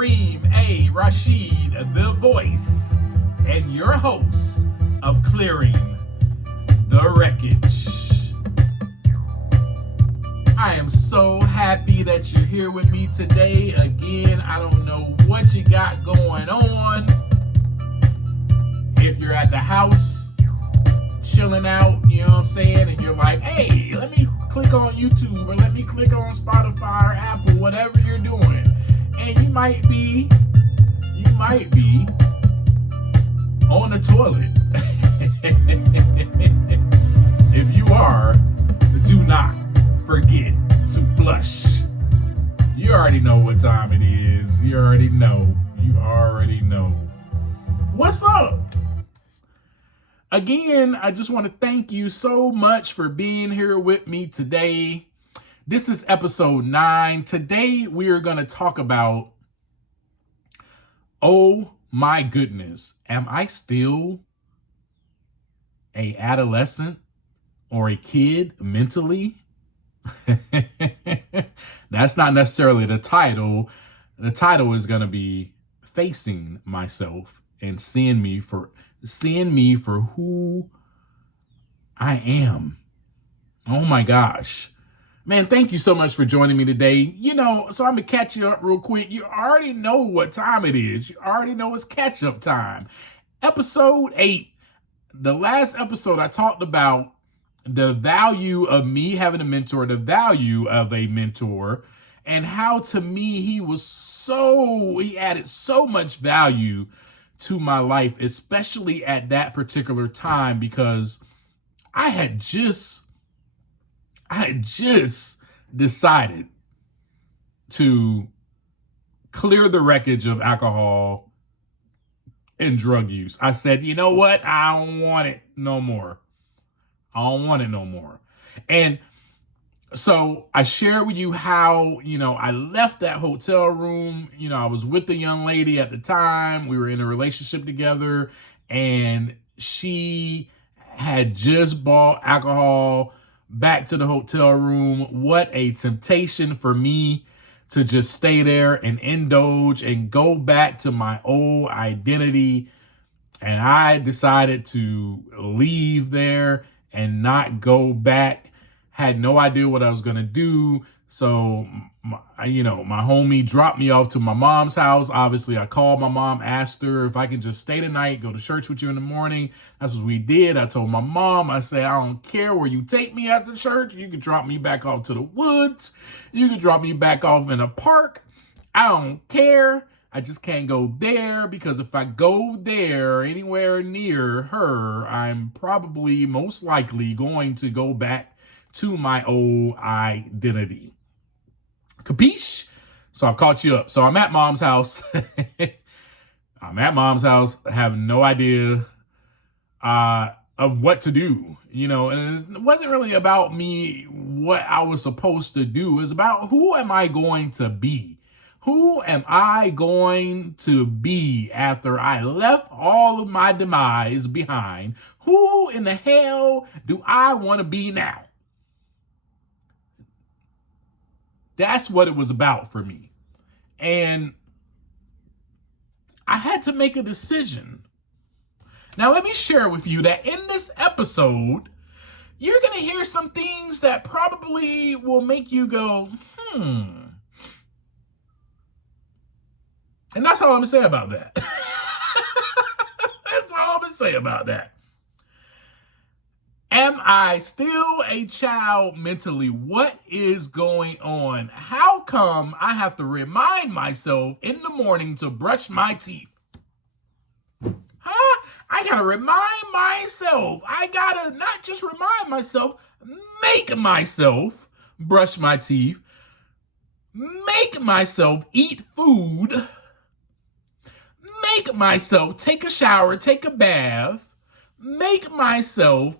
Kareem A. Rashid, the voice and your host of Clearing the Wreckage. I am so happy that you're here with me today. Again, I don't know what you got going on. If you're at the house, chilling out, you know what I'm saying, and you're like, hey, let me click on YouTube or let me click on Spotify or Apple, whatever you're doing. And you might be on the toilet. If you are, do not forget to flush. You already know what time it is. You already know. What's up? Again, I just want to thank you so much for being here with me today. This is episode 9. Today, we are going to talk about, oh my goodness, am I still an adolescent or a kid mentally? That's not necessarily the title. The title is going to be facing myself and seeing me for who I am. Oh my gosh. Man, thank you so much for joining me today. So I'm going to catch you up real quick. You already know what time it is. You already know it's catch-up time. Episode 8. The last episode I talked about the value of me having a mentor, the value of a mentor, and how to me he added so much value to my life, especially at that particular time, because I had just decided to clear the wreckage of alcohol and drug use. I said, you know what? I don't want it no more. And so I shared with you how, I left that hotel room. I was with the young lady at the time. We were in a relationship together, and she had just bought alcohol back to the hotel room. What a temptation for me to just stay there and indulge and go back to my old identity. And I decided to leave there and not go back. Had no idea what I was going to do. So, my homie dropped me off to my mom's house. Obviously, I called my mom, asked her if I could just stay the night, go to church with you in the morning. That's what we did. I told my mom, I said, I don't care where you take me after church. You can drop me back off to the woods. You can drop me back off in a park. I don't care. I just can't go there, because if I go there anywhere near her, I'm probably most likely going to go back to my old identity. Capiche? So I've caught you up. So I'm at mom's house. I have no idea of what to do. And it wasn't really about me, what I was supposed to do. It was about, who am I going to be? Who am I going to be after I left all of my demise behind? Who in the hell do I want to be now? That's what it was about for me. And I had to make a decision. Now, let me share with you that in this episode, you're going to hear some things that probably will make you go, And that's all I'm going to say about that. That's all I'm going to say about that. Am I still a child mentally? What is going on? How come I have to remind myself in the morning to brush my teeth? I got to remind myself. I got to not just remind myself, make myself brush my teeth, make myself eat food, make myself take a shower, take a bath, make myself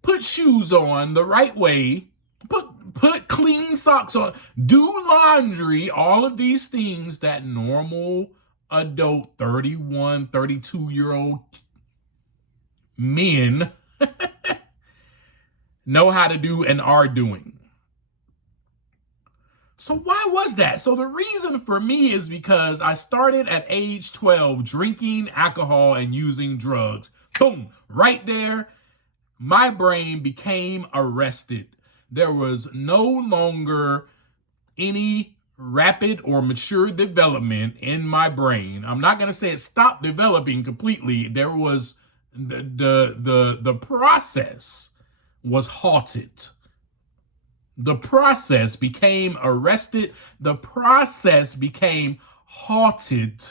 put shoes on the right way, put clean socks on, do laundry, all of these things that normal adult 31, 32-year-old men know how to do and are doing. So why was that? So the reason for me is because I started at age 12 drinking alcohol and using drugs. Boom, right there, my brain became arrested. There was no longer any rapid or mature development in my brain. I'm not going to say it stopped developing completely. There was the process was halted. The process became arrested. The process became halted,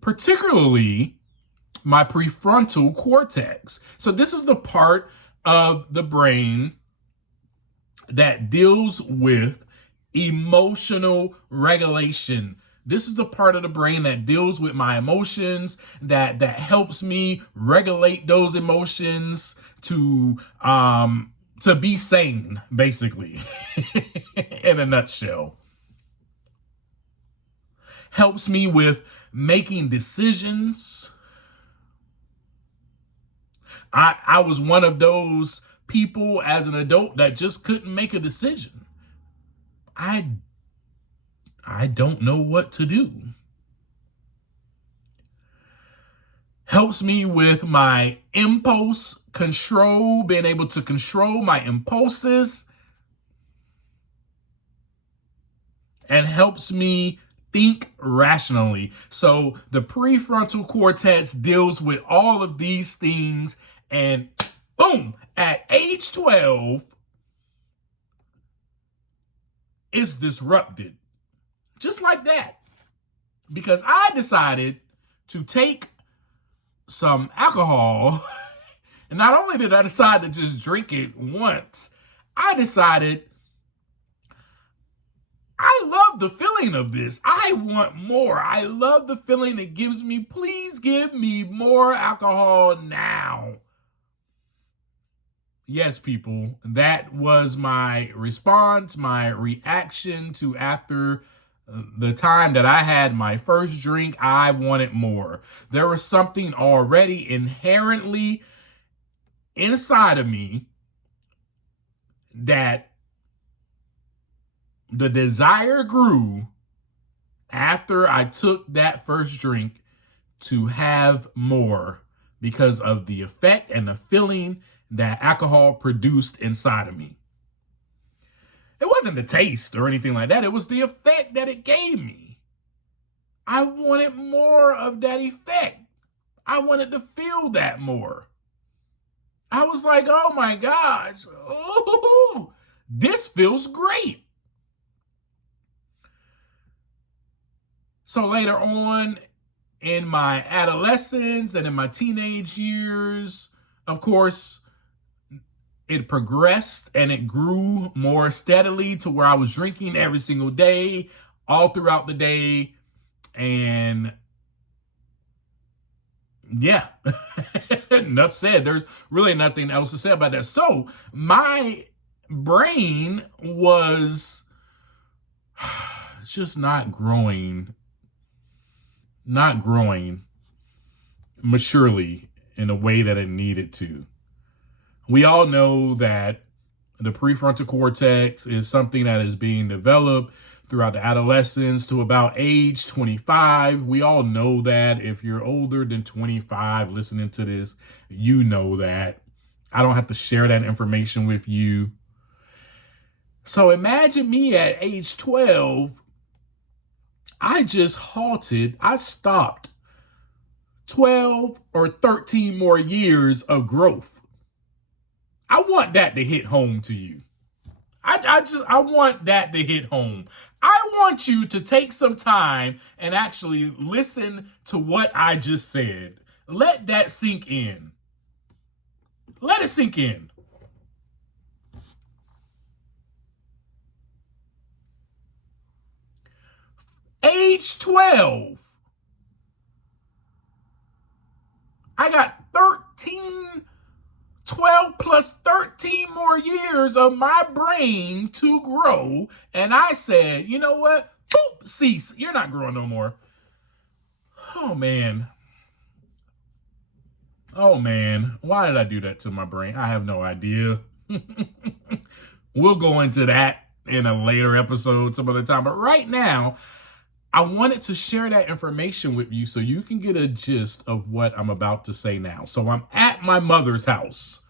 particularly my prefrontal cortex. So this is the part of the brain that deals with emotional regulation. This is the part of the brain that deals with my emotions, that helps me regulate those emotions to be sane, basically, in a nutshell. Helps me with making decisions. I was one of those people as an adult that just couldn't make a decision. I don't know what to do. Helps me with my impulse control, being able to control my impulses, and helps me think rationally. So the prefrontal cortex deals with all of these things, and boom, at age 12, it's disrupted. Just like that. Because I decided to take some alcohol. And not only did I decide to just drink it once, I decided I love the feeling of this. I want more. I love the feeling it gives me. Please give me more alcohol now. Yes, people, that was my response, my reaction to after the time that I had my first drink. I wanted more. There was something already inherently inside of me that the desire grew after I took that first drink to have more because of the effect and the feeling that alcohol produced inside of me. It wasn't the taste or anything like that. It was the effect that it gave me. I wanted more of that effect. I wanted to feel that more. I was like, oh my gosh, ooh, this feels great. So later on in my adolescence and in my teenage years, of course, it progressed and it grew more steadily to where I was drinking every single day, all throughout the day. And yeah, enough said. There's really nothing else to say about that. So my brain was just not growing maturely in a way that it needed to. We all know that the prefrontal cortex is something that is being developed throughout the adolescence to about age 25. We all know that. If you're older than 25 listening to this, you know that. I don't have to share that information with you. So imagine me at age 12. I just halted. I stopped 12 or 13 more years of growth. I want that to hit home to you. I want that to hit home. I want you to take some time and actually listen to what I just said. Let that sink in. Let it sink in. Age 12. I got 12 plus 13 more years of my brain to grow. And I said, you know what? Boop, cease. You're not growing no more. Oh, man. Oh, man. Why did I do that to my brain? I have no idea. We'll go into that in a later episode some other time. But right now, I wanted to share that information with you so you can get a gist of what I'm about to say now. So I'm at my mother's house,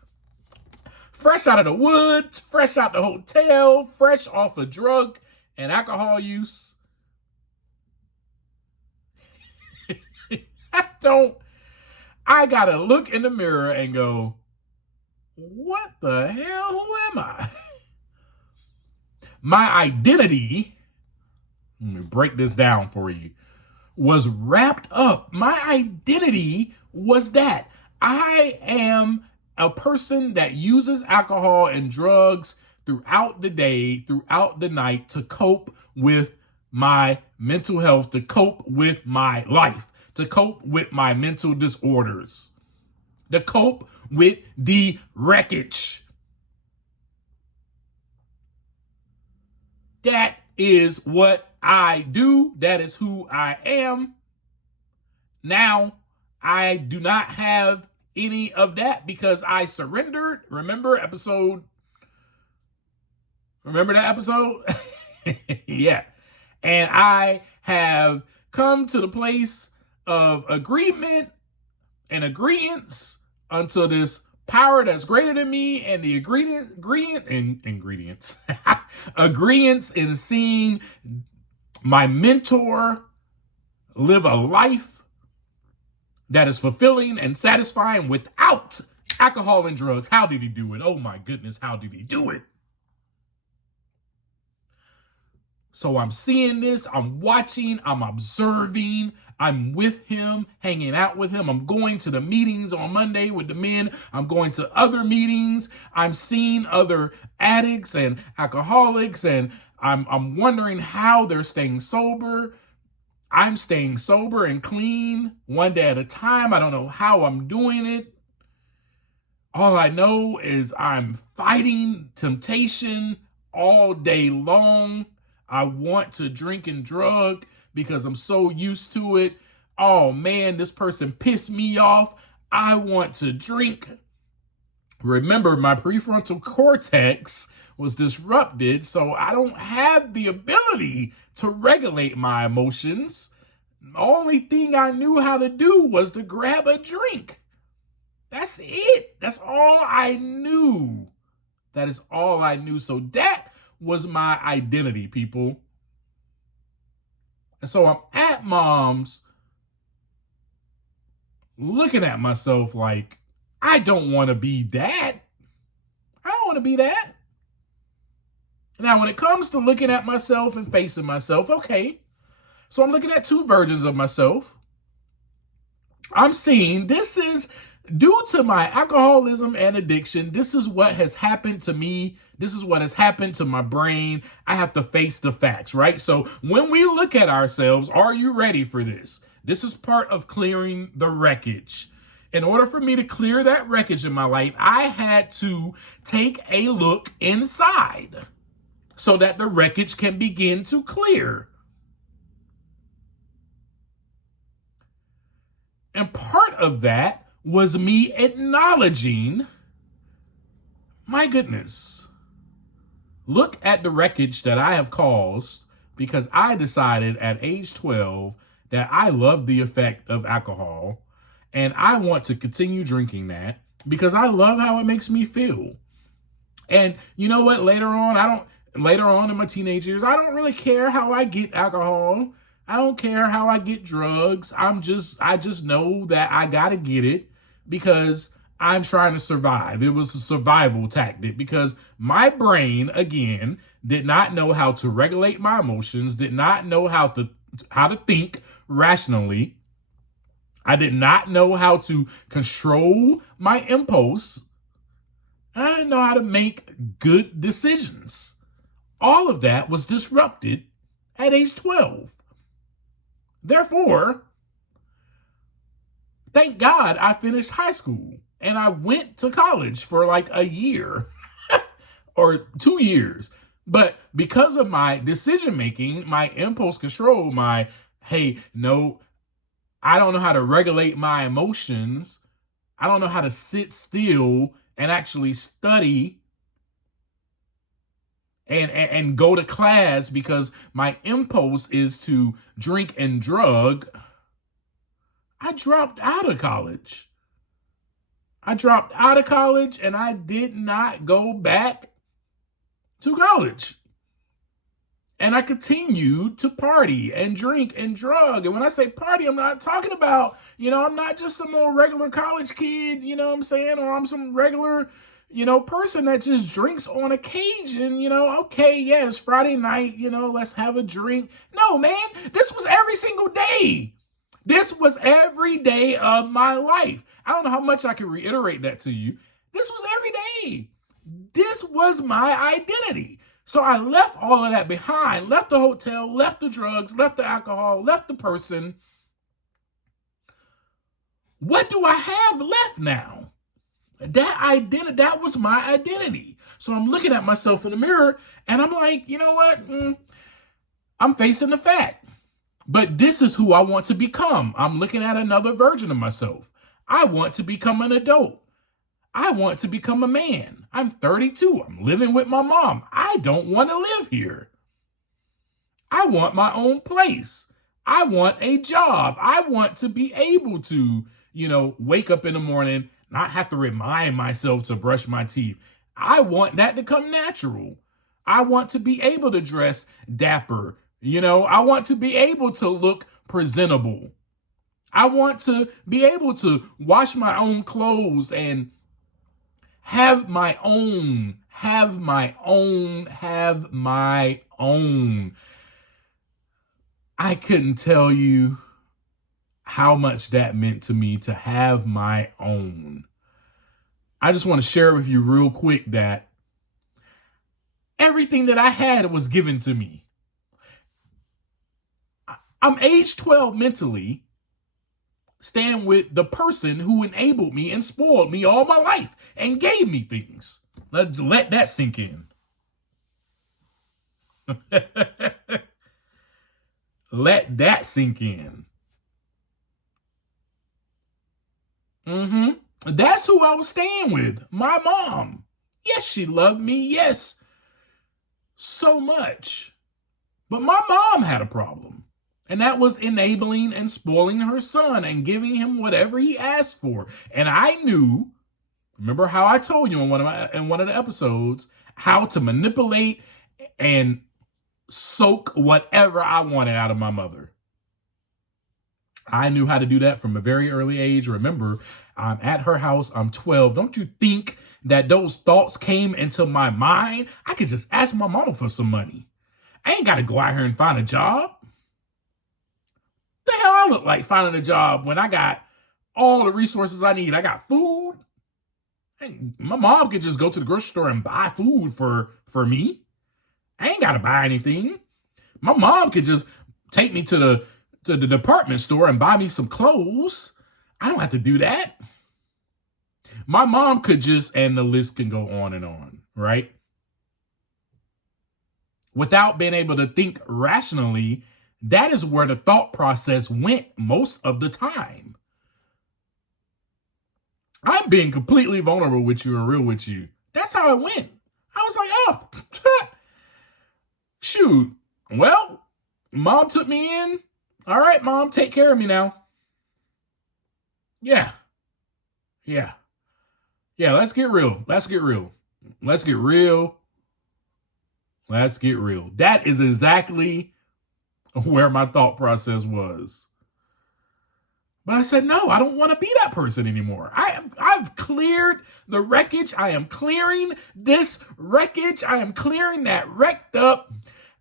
fresh out of the woods, fresh out the hotel, fresh off of drug and alcohol use. I gotta look in the mirror and go, what the hell? Who am I? My identity, let me break this down for you, was wrapped up. My identity was that I am a person that uses alcohol and drugs throughout the day, throughout the night to cope with my mental health, to cope with my life, to cope with my mental disorders, to cope with the wreckage. That is what I do. That is who I am. Now, I do not have any of that because I surrendered. Remember that episode? Yeah. And I have come to the place of agreement and agreeance unto this power that's greater than me, and the ingredients agreeance in seeing my mentor live a life that is fulfilling and satisfying without alcohol and drugs. How did he do it? Oh my goodness, how did he do it? So I'm seeing this, I'm watching, I'm observing, I'm with him, hanging out with him. I'm going to the meetings on Monday with the men. I'm going to other meetings. I'm seeing other addicts and alcoholics, and I'm wondering how they're staying sober. I'm staying sober and clean one day at a time. I don't know how I'm doing it. All I know is I'm fighting temptation all day long. I want to drink and drug because I'm so used to it. Oh man, this person pissed me off. I want to drink. Remember, my prefrontal cortex was disrupted, so I don't have the ability to regulate my emotions. The only thing I knew how to do was to grab a drink. That's it. That's all I knew. That is all I knew. So that was my identity, people. And so I'm at mom's looking at myself like, I don't want to be that. I don't want to be that. Now, when it comes to looking at myself and facing myself, okay, so I'm looking at two versions of myself. I'm seeing this is due to my alcoholism and addiction. This is what has happened to me. This is what has happened to my brain. I have to face the facts, right? So when we look at ourselves, are you ready for this? This is part of clearing the wreckage. In order for me to clear that wreckage in my life, I had to take a look inside so that the wreckage can begin to clear. And part of that was me acknowledging, my goodness, look at the wreckage that I have caused because I decided at age 12 that I love the effect of alcohol and I want to continue drinking that because I love how it makes me feel. And you know what? Later on in my teenage years, I don't really care how I get alcohol. I don't care how I get drugs. I just know that I gotta get it because I'm trying to survive. It was a survival tactic because my brain, again, did not know how to regulate my emotions, did not know how to think rationally. I did not know how to control my impulse. I didn't know how to make good decisions. All of that was disrupted at age 12. Therefore, thank God I finished high school and I went to college for like a year or 2 years. But because of my decision making, my impulse control, my, hey, no, I don't know how to regulate my emotions. I don't know how to sit still and actually study and go to class because my impulse is to drink and drug, I dropped out of college. I dropped out of college and I did not go back to college. And I continued to party and drink and drug. And when I say party, I'm not talking about, I'm not just some old regular college kid, you know what I'm saying? Or I'm some regular, person that just drinks on occasion, okay, yeah, it's Friday night, let's have a drink. No, man, this was every single day. This was every day of my life. I don't know how much I can reiterate that to you. This was every day. This was my identity. So I left all of that behind, left the hotel, left the drugs, left the alcohol, left the person. What do I have left now? That identity, that was my identity. So I'm looking at myself in the mirror and I'm like, you know what? I'm facing the fact. But this is who I want to become. I'm looking at another version of myself. I want to become an adult. I want to become a man. I'm 32. I'm living with my mom. I don't want to live here. I want my own place. I want a job. I want to be able to, wake up in the morning, not have to remind myself to brush my teeth. I want that to come natural. I want to be able to dress dapper. I want to be able to look presentable. I want to be able to wash my own clothes and have my own. I couldn't tell you how much that meant to me to have my own. I just want to share with you real quick that everything that I had was given to me. I'm age 12 mentally, staying with the person who enabled me and spoiled me all my life and gave me things. Let that sink in. Let that sink in. That's who I was staying with. My mom. Yes, she loved me. Yes, so much. But my mom had a problem. And that was enabling and spoiling her son and giving him whatever he asked for. And I knew, remember how I told you in one of the episodes, how to manipulate and soak whatever I wanted out of my mother. I knew how to do that from a very early age. Remember, I'm at her house. I'm 12. Don't you think that those thoughts came into my mind? I could just ask my mama for some money. I ain't got to go out here and find a job. The hell I look like finding a job when I got all the resources I need? I got food. My mom could just go to the grocery store and buy food for me. I ain't got to buy anything. My mom could just take me to the department store and buy me some clothes. I don't have to do that. My mom could just, and the list can go on and on, right? Without being able to think rationally, that is where the thought process went most of the time. I'm being completely vulnerable with you and real with you. That's how it went. I was like, oh, shoot. Well, mom took me in. All right, mom, take care of me now. Yeah, let's get real. Let's get real. That is exactly where my thought process was. But I said, no, I don't want to be that person anymore. I've cleared the wreckage. I am clearing this wreckage. I am clearing that wrecked up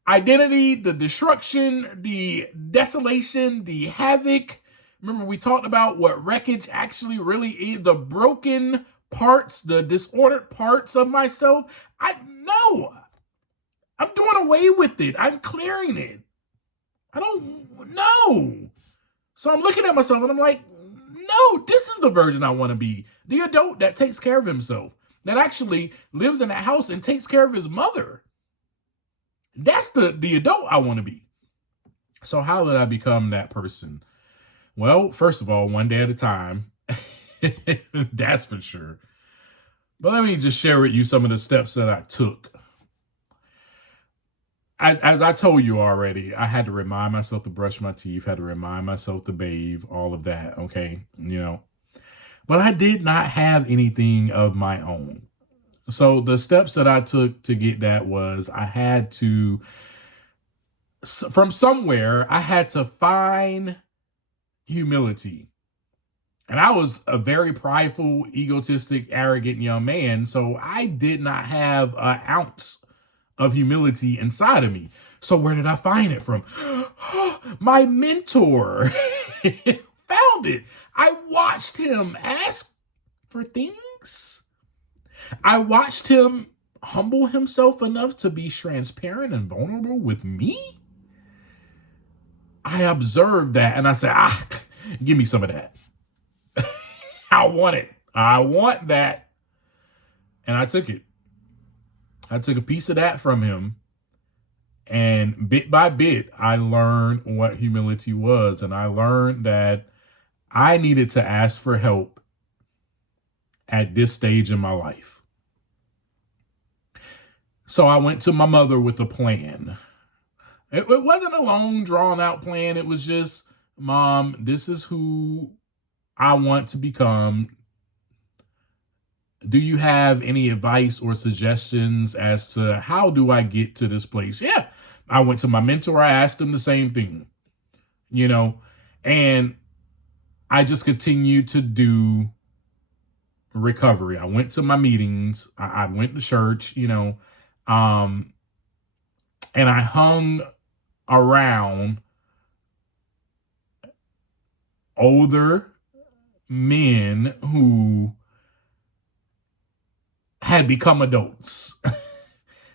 identity, the destruction, the desolation, the havoc. Remember, we talked about what wreckage actually really is, the broken parts, the disordered parts of myself. No, I'm doing away with it. I'm clearing it. I don't know. So I'm looking at myself and I'm like, no, this is the version I want to be. The adult that takes care of himself, that actually lives in a house and takes care of his mother. That's the adult I want to be. So how did I become that person? Well, first of all, one day at a time. That's for sure. But let me just share with you some of the steps that I took. as I told you already, I had to remind myself to brush my teeth, had to remind myself to bathe, all of that. Okay. But I did not have anything of my own. So the steps that I took to get that was I had to, from somewhere, I had to find humility. And I was a very prideful, egotistic, arrogant young man. So I did not have an ounce of humility inside of me. So where did I find it from? My mentor found it. I watched him ask for things. I watched him humble himself enough to be transparent and vulnerable with me. I observed that and I said, give me some of that. I want it. I want that. And I took it. I took a piece of that from him. And bit by bit, I learned what humility was. And I learned that I needed to ask for help at this stage in my life. So I went to my mother with a plan. It wasn't a long, drawn out plan. It was just, Mom, this is who I want to become. Do you have any advice or suggestions as to how do I get to this place? Yeah. I went to my mentor. I asked him the same thing, and I just continued to do recovery. I went to my meetings. I went to church, and I hung around older men who had become adults,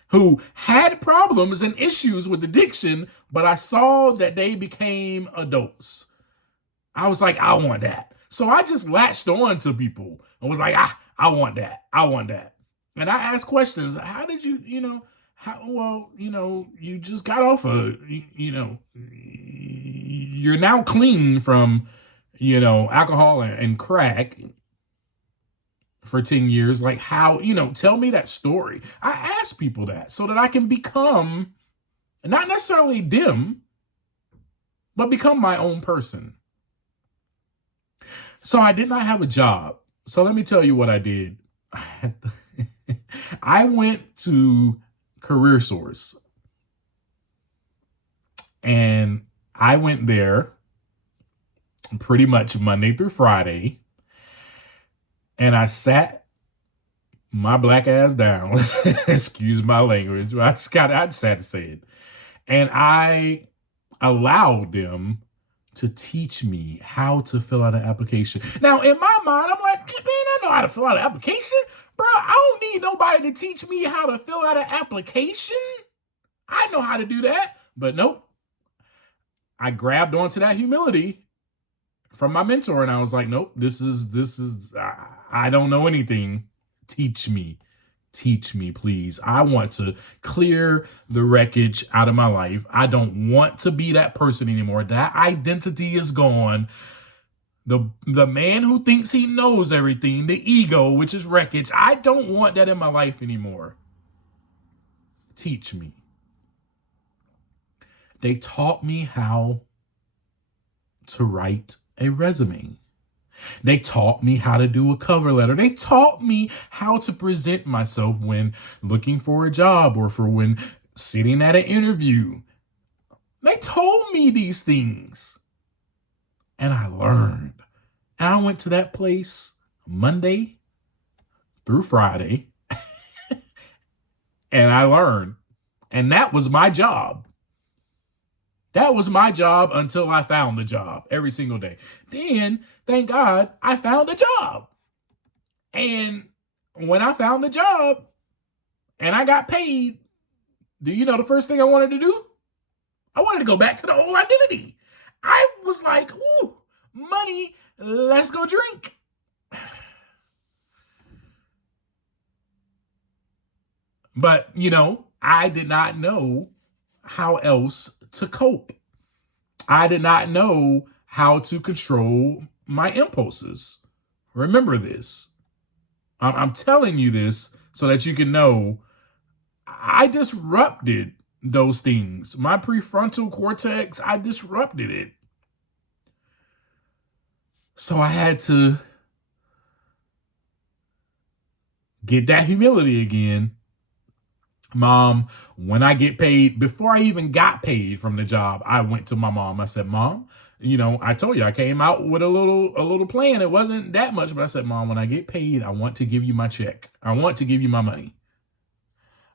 who had problems and issues with addiction, but I saw that they became adults. I was like, I want that. So I just latched on to people and was like, I want that. I want that. And I asked questions. How did you, you just got off you're now clean from, alcohol and crack for 10 years. Like how, tell me that story. I ask people that so that I can become not necessarily them, but become my own person. So I did not have a job. So let me tell you what I did. I went to Career Source and I went there pretty much Monday through Friday. And I sat my black ass down, excuse my language, but I just had to say it. And I allowed them to teach me how to fill out an application. Now, in my mind, I'm like, man, I know how to fill out an application. Bro, I don't need nobody to teach me how to fill out an application. I know how to do that. But nope. I grabbed onto that humility from my mentor and I was like, nope, this is, I don't know anything. Teach me, please. I want to clear the wreckage out of my life. I don't want to be that person anymore. That identity is gone. The man who thinks he knows everything, the ego, which is wreckage. I don't want that in my life anymore. Teach me. They taught me how to write a resume. They taught me how to do a cover letter. They taught me how to present myself when looking for a job or for when sitting at an interview. They told me these things. And I learned. And I went to that place Monday through Friday. And I learned. And that was my job. That was my job until I found the job every single day. Then, thank God, I found a job. And when I found the job and I got paid, do you know the first thing I wanted to do? I wanted to go back to the old identity. I was like, ooh, money, let's go drink. But, I did not know how else to cope. I did not know how to control my impulses. Remember this. I'm telling you this so that you can know I disrupted those things. My prefrontal cortex, I disrupted it. So I had to get that humility again. Mom, when I get paid, before I even got paid from the job, I went to my mom. I said, Mom, I told you I came out with a little plan. It wasn't that much, but I said, Mom, when I get paid, I want to give you my check. I want to give you my money.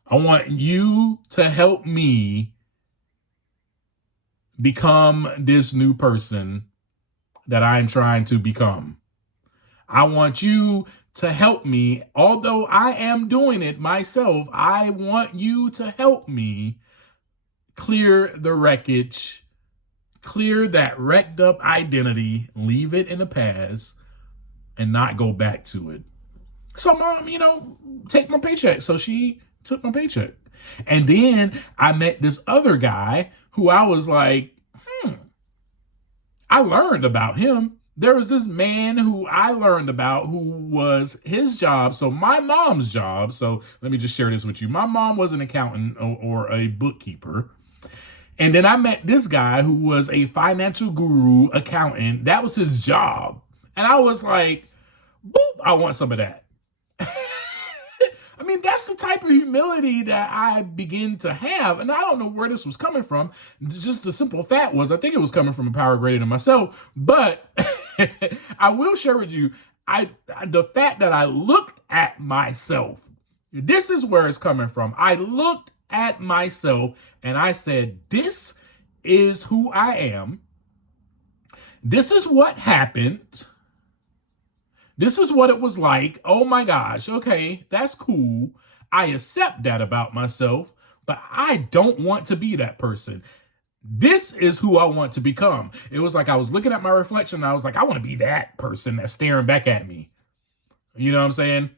I want you to help me become this new person that I'm trying to become. I want you to help me. Although I am doing it myself, I want you to help me clear the wreckage, clear that wrecked up identity, leave it in the past, and not go back to it. So, Mom, take my paycheck. So she took my paycheck. And then I met this other guy who I was like, I learned about him. There was this man who I learned about who was his job. So my mom's job. So let me just share this with you. My mom was an accountant or a bookkeeper. And then I met this guy who was a financial guru accountant. That was his job. And I was like, boop, I want some of that. I mean, that's the type of humility that I begin to have. And I don't know where this was coming from. Just the simple fact was, I think it was coming from a power greater than myself. But I will share with you, the fact that I looked at myself, this is where it's coming from. I looked at myself and I said, this is who I am. This is what happened. This is what it was like. Oh my gosh. Okay, that's cool. I accept that about myself, but I don't want to be that person. This is who I want to become. It was like I was looking at my reflection and I was like, I want to be that person that's staring back at me. You know what I'm saying?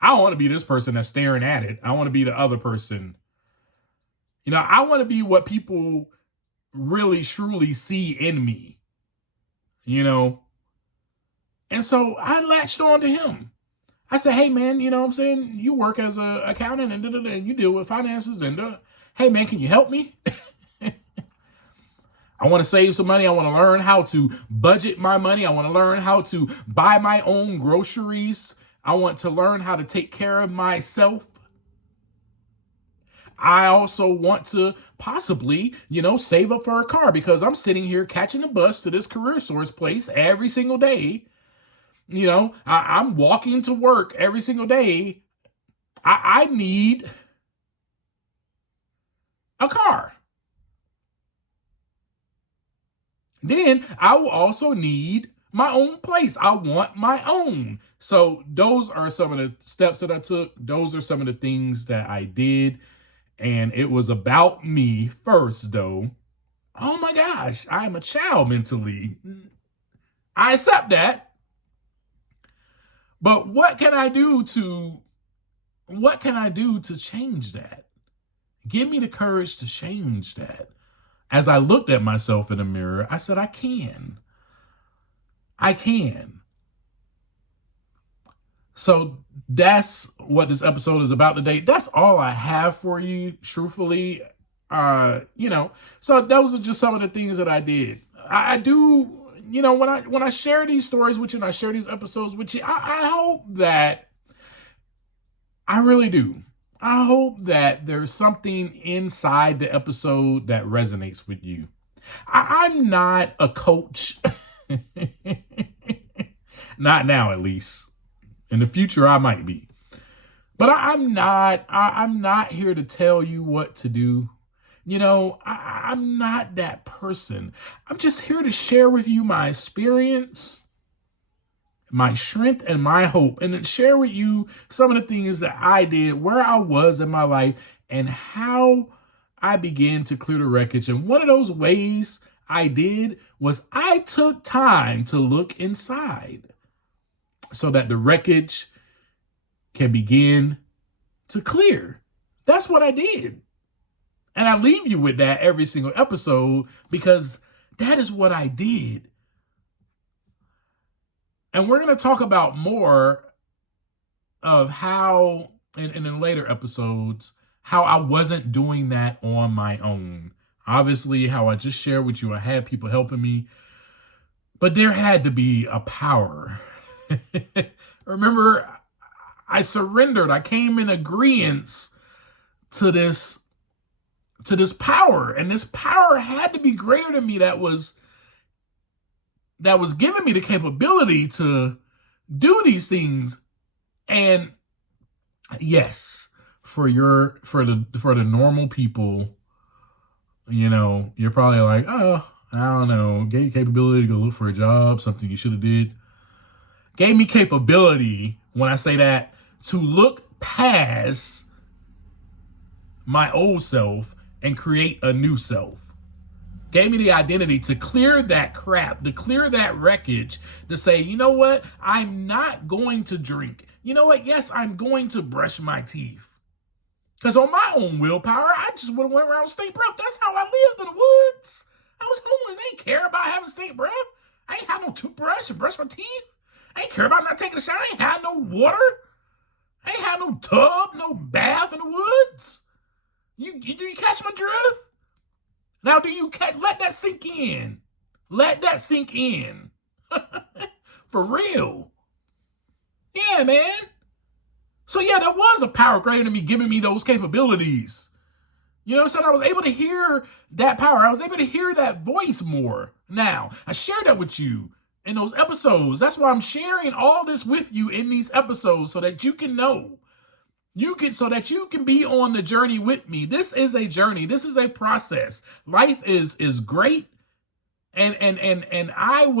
I don't want to be this person that's staring at it. I want to be the other person. I want to be what people really, truly see in me. And so I latched on to him. I said, hey, man, you know what I'm saying? You work as an accountant and you deal with finances. And hey, man, can you help me? I want to save some money. I want to learn how to budget my money. I want to learn how to buy my own groceries. I want to learn how to take care of myself. I also want to possibly, save up for a car because I'm sitting here catching a bus to this career source place every single day. I'm walking to work every single day. I need a car. Then I will also need my own place. I want my own. So those are some of the steps that I took. Those are some of the things that I did. And it was about me first, though. Oh my gosh, I'm a child mentally. I accept that. But what can I do to change that? Give me the courage to change that. As I looked at myself in the mirror, I said, I can. I can. So that's what this episode is about today. That's all I have for you, truthfully. So those are just some of the things that I did. I do, when I share these stories with you and I share these episodes with you, I hope that, I really do. I hope that there's something inside the episode that resonates with you. I'm not a coach. Not now, at least. In the future, I might be. But I'm not here to tell you what to do. I'm not that person. I'm just here to share with you my experience, my strength, and my hope, and then share with you some of the things that I did, where I was in my life, and how I began to clear the wreckage. And one of those ways I did was I took time to look inside so that the wreckage can begin to clear. That's what I did. And I leave you with that every single episode because that is what I did. And we're going to talk about more of how, in later episodes, how I wasn't doing that on my own. Obviously, how I just shared with you, I had people helping me, but there had to be a power. Remember, I surrendered. I came in agreement to this power, and this power had to be greater than me, that was giving me the capability to do these things. And yes, for the normal people, you're probably like, oh, I don't know, gave you capability to go look for a job, something you should have did. Gave me capability, when I say that, to look past my old self and create a new self. Gave me the identity to clear that crap, to clear that wreckage, to say, you know what? I'm not going to drink. You know what? Yes, I'm going to brush my teeth. Because on my own willpower, I just would have went around with stink breath. That's how I lived in the woods. I was homeless. I ain't care about having stink breath. I ain't had no toothbrush to brush my teeth. I ain't care about not taking a shower. I ain't had no water. I ain't had no tub, no bath in the woods. You catch my drift? Now, do you let that sink in? Let that sink in. For real. Yeah, man. So yeah, there was a power greater than me giving me those capabilities. You know what I'm saying? I was able to hear that power. I was able to hear that voice more. Now, I shared that with you in those episodes. That's why I'm sharing all this with you in these episodes, so that you can know. So that you can be on the journey with me. This is a journey. This is a process. Life is great. And I'm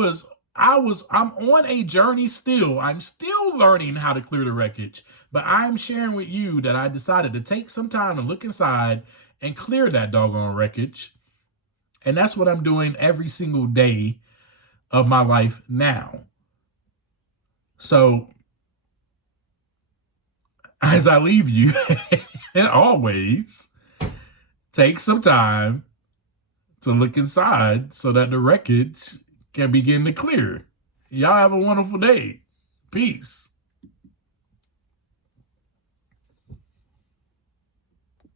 on a journey still. I'm still learning how to clear the wreckage. But I'm sharing with you that I decided to take some time to look inside and clear that doggone wreckage. And that's what I'm doing every single day of my life now. So as I leave you, always take some time to look inside so that the wreckage can begin to clear. Y'all have a wonderful day. Peace.